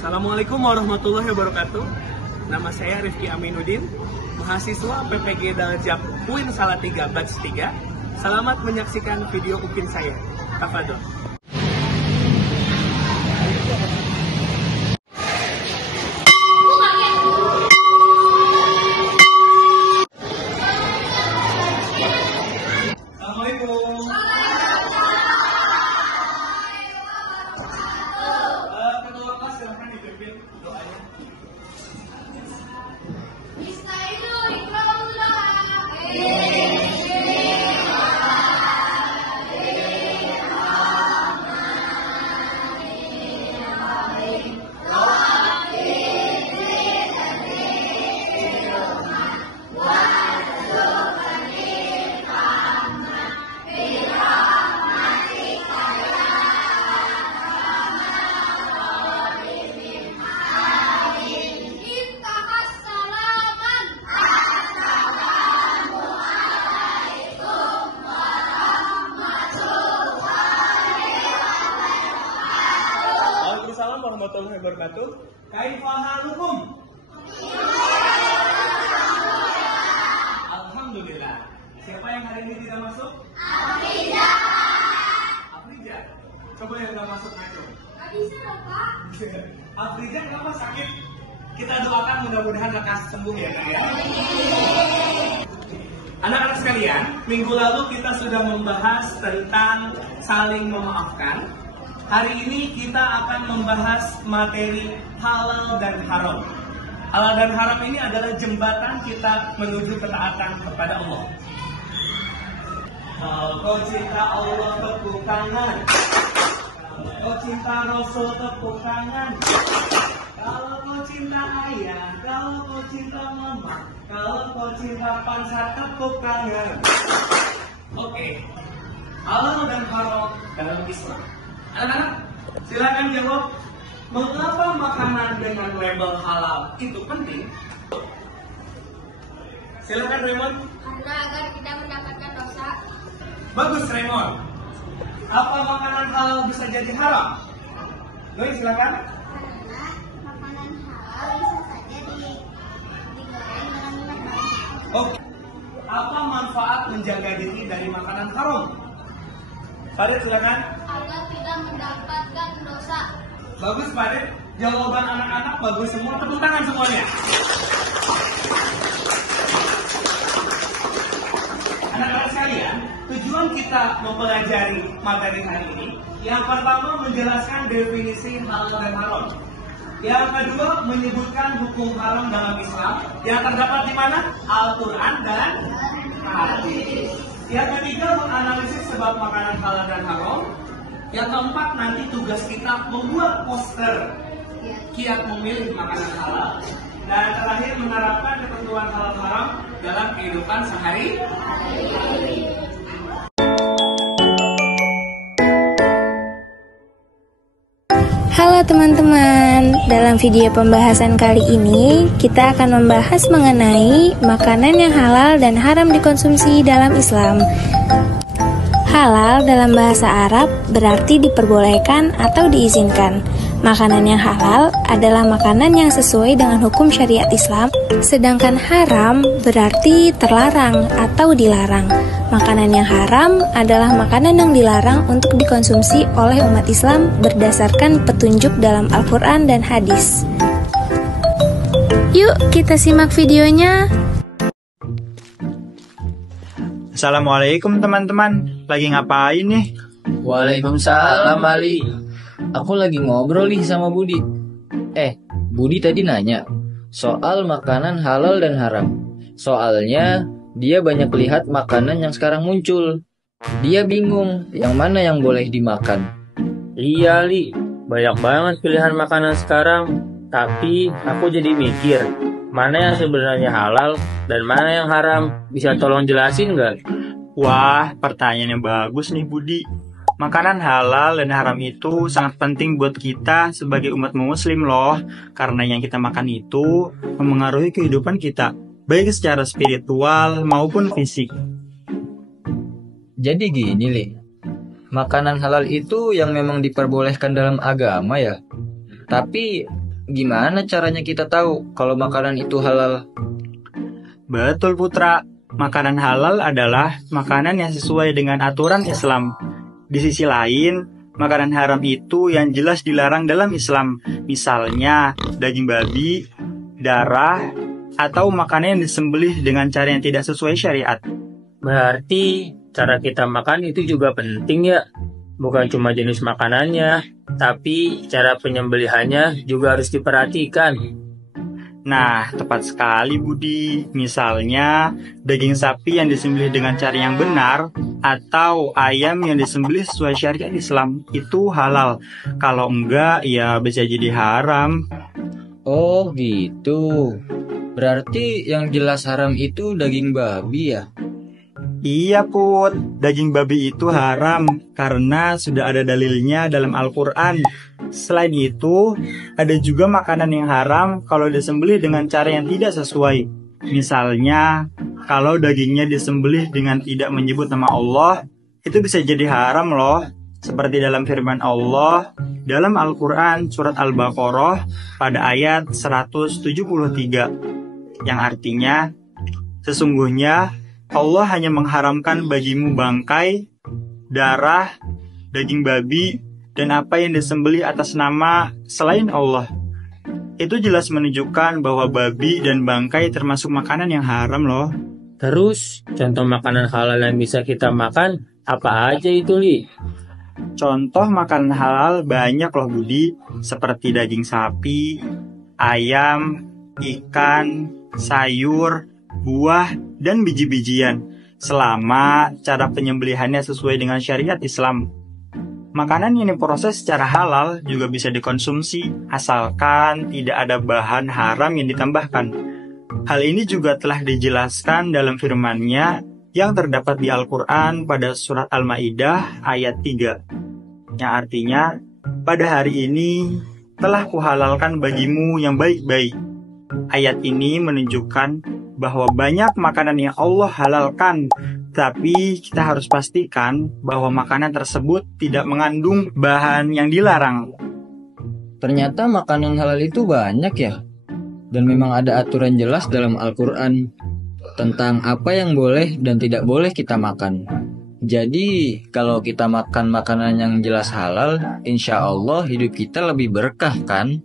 Assalamualaikum warahmatullahi wabarakatuh. Nama saya Rifki Aminuddin, mahasiswa PPG Daljab UIN Salatiga Batch 3. Selamat menyaksikan video UPIN saya. Tafadhol. Assalamualaikum. Ketua kelas silahkan dipimpin doanya. Waalaikumsalam warahmatullahi wabarakatuh. Kaifa halukum? Alhamdulillah. Siapa yang hari ini tidak masuk? Afrija. Coba yang tidak masuk ayo. Gak bisa dong, Pak. Afrija kenapa sakit? Kita doakan mudah-mudahan lekas sembuh ya, Kak, ya. Anak-anak sekalian, minggu lalu kita sudah membahas tentang saling memaafkan. Hari ini kita akan membahas materi halal dan haram. Halal dan haram ini adalah jembatan kita menuju ketaatan kepada Allah. Kalau kau cinta Allah tepuk tangan. Kalau kau cinta Rasul tepuk tangan. Kalau kau cinta ayah, kalau kau cinta mama, kalau kau cinta pansa tepuk tangan. Oke. Halal dan haram dalam Islam. Anak-anak, silakan jawab. Mengapa makanan dengan label halal itu penting? Silakan Raymond. Karena agar tidak mendapatkan dosa. Bagus Raymond. Apa makanan halal bisa jadi haram? Noy, silakan. Karena makanan halal bisa saja digoreng dengan minyak. Oke. Apa manfaat menjaga diri dari makanan haram? Farid, silakan. Agar tidak mendapatkan dosa. Bagus Farid. Jawaban anak-anak bagus semua. Tepuk tangan semuanya. Anak-anak sekalian, tujuan kita mempelajari materi hari ini, yang pertama menjelaskan definisi halal dan haram. Yang kedua menyebutkan hukum haram dalam Islam yang terdapat di mana? Al-Quran dan hadis. Yang ketiga menganalisis sebab makanan halal dan haram. Yang keempat nanti tugas kita membuat poster kiat memilih makanan halal. Dan terakhir menerapkan ketentuan halal haram dalam kehidupan sehari-hari. Halo teman-teman, dalam video pembahasan kali ini kita akan membahas mengenai makanan yang halal dan haram dikonsumsi dalam Islam. Halal dalam bahasa Arab berarti diperbolehkan atau diizinkan. Makanan yang halal adalah makanan yang sesuai dengan hukum syariat Islam, sedangkan haram berarti terlarang atau dilarang. Makanan yang haram adalah makanan yang dilarang untuk dikonsumsi oleh umat Islam berdasarkan petunjuk dalam Al-Quran dan hadis. Yuk kita simak videonya. Assalamualaikum teman-teman, lagi ngapain nih? Waalaikumsalam Ali. Aku lagi ngobrol nih sama Budi. Budi tadi nanya soal makanan halal dan haram. Soalnya dia banyak lihat makanan yang sekarang muncul. Dia bingung yang mana yang boleh dimakan. Iya Li, banyak banget pilihan makanan sekarang. Tapi aku jadi mikir, mana yang sebenarnya halal dan mana yang haram? Bisa tolong jelasin nggak? Wah, pertanyaan yang bagus nih Budi. Makanan halal dan haram itu sangat penting buat kita sebagai umat muslim loh. Karena yang kita makan itu memengaruhi kehidupan kita, baik secara spiritual maupun fisik. Jadi gini Li, makanan halal itu yang memang diperbolehkan dalam agama ya. Tapi gimana caranya kita tahu kalau makanan itu halal? Betul Putra, makanan halal adalah makanan yang sesuai dengan aturan Islam. Di sisi lain, makanan haram itu yang jelas dilarang dalam Islam. Misalnya, daging babi, darah, atau makanan yang disembelih dengan cara yang tidak sesuai syariat. Berarti cara kita makan itu juga penting ya? Bukan cuma jenis makanannya, tapi cara penyembelihannya juga harus diperhatikan. Nah, tepat sekali Budi. Misalnya, daging sapi yang disembelih dengan cara yang benar atau ayam yang disembelih sesuai syariat Islam itu halal. Kalau enggak, ya bisa jadi haram. Oh gitu. Berarti yang jelas haram itu daging babi ya? Iya Put, daging babi itu haram karena sudah ada dalilnya dalam Al-Quran. Selain itu, ada juga makanan yang haram kalau disembelih dengan cara yang tidak sesuai. Misalnya, kalau dagingnya disembelih dengan tidak menyebut nama Allah, itu bisa jadi haram loh. Seperti dalam firman Allah dalam Al-Quran surat Al-Baqarah pada ayat 173, yang artinya, sesungguhnya Allah hanya mengharamkan bagimu bangkai, darah, daging babi, dan apa yang disembelih atas nama selain Allah. Itu jelas menunjukkan bahwa babi dan bangkai termasuk makanan yang haram loh. Terus, contoh makanan halal yang bisa kita makan, apa aja itu, Li? Contoh makanan halal banyak loh Budi, seperti daging sapi, ayam, ikan, sayur, buah, dan biji-bijian, selama cara penyembelihannya sesuai dengan syariat Islam. Makanan yang diproses secara halal juga bisa dikonsumsi, asalkan tidak ada bahan haram yang ditambahkan. Hal ini juga telah dijelaskan dalam firman-Nya yang terdapat di Al-Quran pada surat Al-Ma'idah ayat 3, yang artinya, pada hari ini telah kuhalalkan bagimu yang baik-baik. Ayat ini menunjukkan bahwa banyak makanan yang Allah halalkan, tapi kita harus pastikan bahwa makanan tersebut tidak mengandung bahan yang dilarang. Ternyata makanan halal itu banyak ya? Dan memang ada aturan jelas dalam Al-Quran tentang apa yang boleh dan tidak boleh kita makan. Jadi, kalau kita makan makanan yang jelas halal, insya Allah hidup kita lebih berkah kan?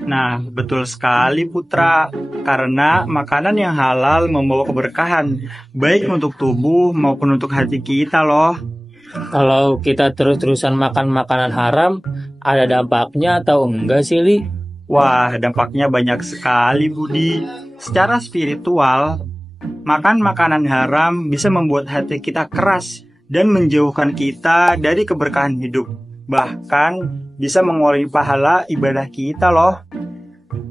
Nah, betul sekali Putra, karena makanan yang halal membawa keberkahan, baik untuk tubuh maupun untuk hati kita loh. Kalau kita terus-terusan makan makanan haram, ada dampaknya atau enggak sih, Li? Wah, dampaknya banyak sekali Budi. Secara spiritual, makan makanan haram bisa membuat hati kita keras dan menjauhkan kita dari keberkahan hidup. Bahkan bisa mengurangi pahala ibadah kita loh.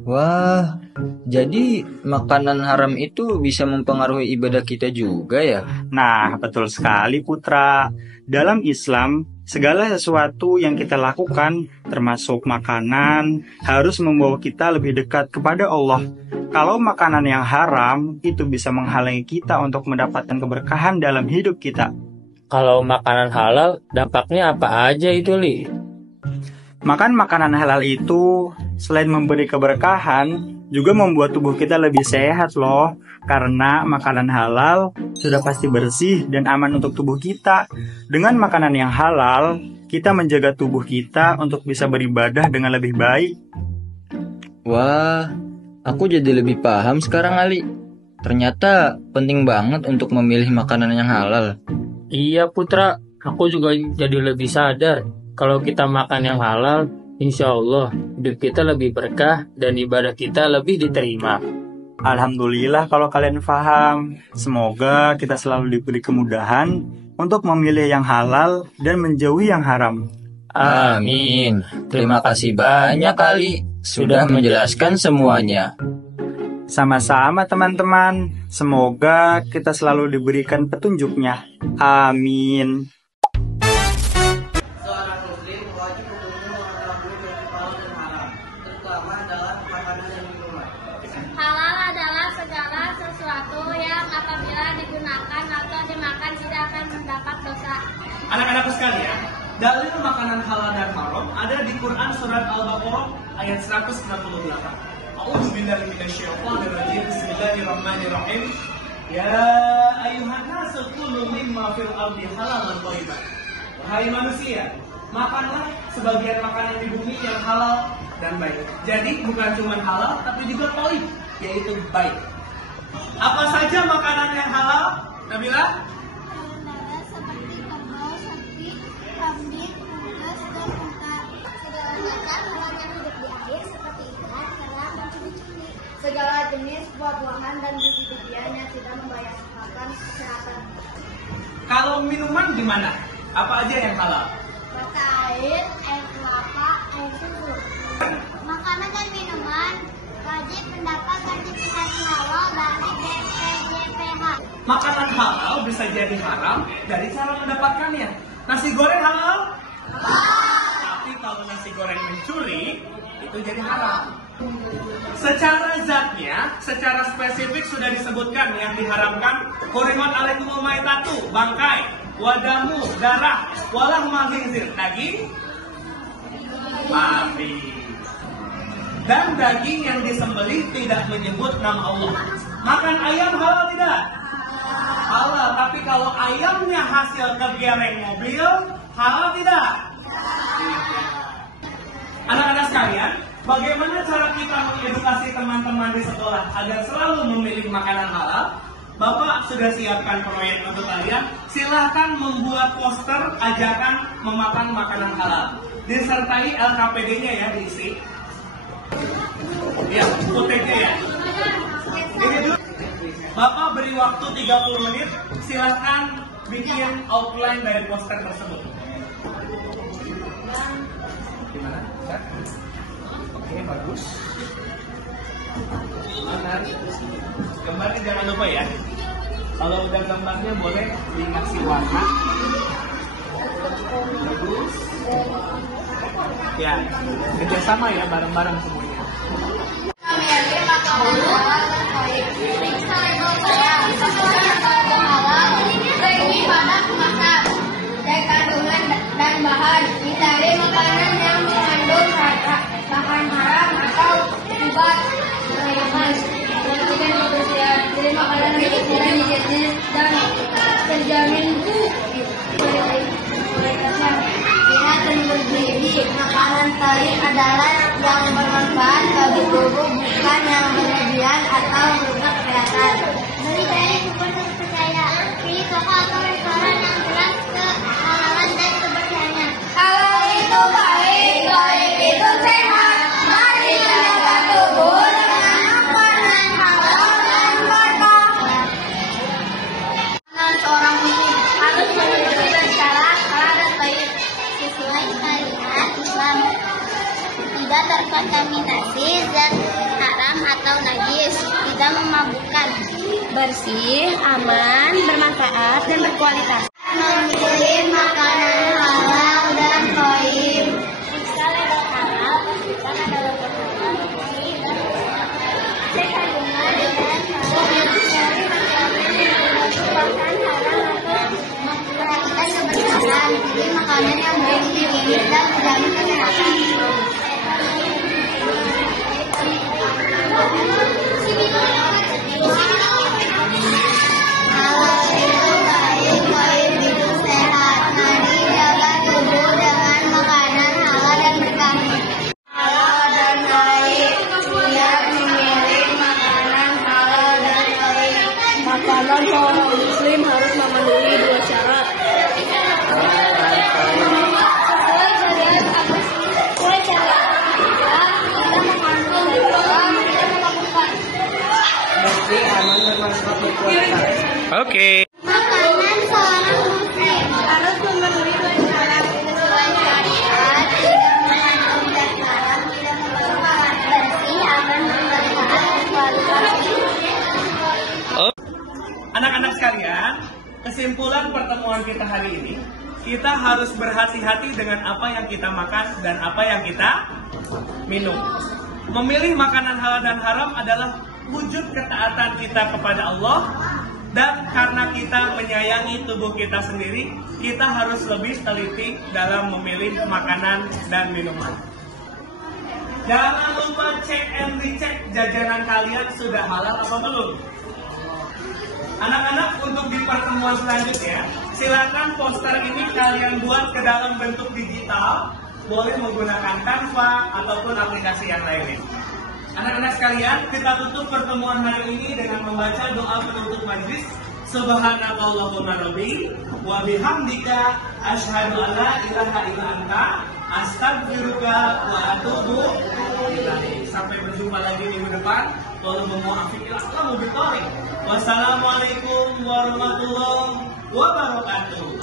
Wah, jadi makanan haram itu bisa mempengaruhi ibadah kita juga ya? Nah, betul sekali Putra. Dalam Islam, segala sesuatu yang kita lakukan, termasuk makanan, harus membawa kita lebih dekat kepada Allah. Kalau makanan yang haram, itu bisa menghalangi kita untuk mendapatkan keberkahan dalam hidup kita. Kalau makanan halal, dampaknya apa aja itu, Li? Makan makanan halal itu, selain memberi keberkahan, juga membuat tubuh kita lebih sehat loh. Karena makanan halal sudah pasti bersih dan aman untuk tubuh kita. Dengan makanan yang halal, kita menjaga tubuh kita untuk bisa beribadah dengan lebih baik. Wah, aku jadi lebih paham sekarang Ali. Ternyata penting banget untuk memilih makanan yang halal. Iya Putra, aku juga jadi lebih sadar. Kalau kita makan yang halal, insya Allah hidup kita lebih berkah dan ibadah kita lebih diterima. Alhamdulillah kalau kalian paham. Semoga kita selalu diberi kemudahan untuk memilih yang halal dan menjauhi yang haram. Amin. Terima kasih banyak Ali sudah menjelaskan semuanya. Sama-sama teman-teman. Semoga kita selalu diberikan petunjuknya. Amin. Seorang muslim wajib untuk mengetahui dari halal dan haram, terutama dalam makanan dan minuman. Halal adalah segala sesuatu yang apabila digunakan atau dimakan tidak akan mendapat dosa. Anak-anakku sekalian, Dalil makanan halal dan haram ada di Quran surat Al-Baqarah ayat 168. A'udzubillahi minasyaitonir rajim. Bismillahirrahmanirrahim. Ya ayyuhan nasu kulu mimma fil ardi halalan thayyiban. Wahai manusia, makanlah sebagian makanan di bumi yang halal dan baik. Jadi bukan cuma halal tapi juga thayyib, yaitu baik. Apa saja makanan yang halal, Nabila? Seperti kerbau, sapi, kambing, unggas, dan unta. Segala macam hewan yang hidup di air seperti ikan, kerang, dan cumi-cumi. Segala jenis buah-buahan dan biji-bijian yang tidak membahayakan kesehatan. Kalau minuman gimana? Apa aja yang halal? Mata air, air kelapa, air susu. Makanan dan minuman wajib mendapat sertifikasi halal dari BPJPH. Makanan halal bisa jadi haram dari cara mendapatkannya. Nasi goreng halal? Tapi kalau nasi goreng mencuri, itu jadi haram. Secara zatnya, secara spesifik sudah disebutkan yang diharamkan. Hurimat alaikumul maitatu, bangkai, wadamu, darah, walah khinzir, daging, babi. Dan daging yang disembelih tidak menyebut nama Allah. Makan ayam halal tidak? Halal, tapi kalau ayamnya hasil kegereng mobil, halal tidak? Anak-anak sekalian, bagaimana cara kita mengedukasi teman-teman di sekolah agar selalu memilih makanan halal? Bapak sudah siapkan proyek untuk kalian. Silahkan membuat poster ajakan memakan makanan halal. Disertai LKPD-nya ya, diisi. Ya, UTG ya. Ini dulu. Bapak beri waktu 30 menit. Silahkan bikin outline dari poster tersebut. Gimana? Oke, bagus. Menarik. Gambarnya jangan lupa ya. Kalau udah gambarnya boleh dikasih warna. Bagus. Ya, kerjasama ya, bareng-bareng semuanya. Memilih makanan halal dan baik. Periksa label saya. Sesuai makanan halal, lebih pada kemasan, cek kandungan dan bahan. Hindari makanan yang mengandung bahan haram atau obat layanan. Pastikan kebersihan. Jadi makanan yang dijamin dan terjamin kualitasnya. Lihat dan bergizi. Makanan thayyib adalah yang bermanfaat bagi tubuh, bukan yang berlebihan atau merusak kesehatan. Beli dari sumber terpercaya. Pilih toko atau restoran yang jelas kehalalan dan kebersihannya. Halal itu baik, baik itu sehat. Mari menjaga tubuh dengan makanan halal dan berkah. Seorang muslim harus memiliki secara halal dan baik sesuai syariat Islam, tidak terkontaminasi zat haram atau najis, tidak memabukkan, bersih, aman, bermanfaat, dan berkualitas. Memilih makanan halal dan thayyib. Periksa label halal, pastikan ada logo halal, bersih, dan cek kandungan dan dari makanan yang merupakan haram atau memperhatikan kebersihan. Jadi makanan yang bergizi dan menjamin kesehatan. Halal itu baik, baik itu sehat. Mari jaga tubuh dengan makanan halal dan berkah. Halal dan baik, siap memilih makanan halal dan baik. Makanan seorang muslim harus memenuhi 2 syarat. Oke. Makanan seorang muslim harus memenuhi 2 syarat sesuai syariat, tidak mengandung zat haram, tidak membawa bersih, aman, bermanfaat, dan kualitas. Anak-anak sekalian, kesimpulan pertemuan kita hari ini, kita harus berhati-hati dengan apa yang kita makan dan apa yang kita minum. Memilih makanan halal dan haram adalah wujud ketaatan kita kepada Allah Dan karena kita menyayangi tubuh kita sendiri, kita harus lebih teliti dalam memilih makanan dan minuman. Jangan lupa cek and recheck jajanan kalian sudah halal apa belum. Anak-anak, untuk di pertemuan selanjutnya, silakan poster ini kalian buat ke dalam bentuk digital, boleh menggunakan Canva ataupun aplikasi yang lainnya. Anak-anak sekalian, kita tutup pertemuan hari ini dengan membaca doa penutup majlis. Subhanakallahumma rabbi wa bihamdika asyhadu an la ilaha illa anta astaghfiruka wa atubu ilaik. Sampai berjumpa lagi minggu depan. Wassalamualaikum warahmatullahi wabarakatuh.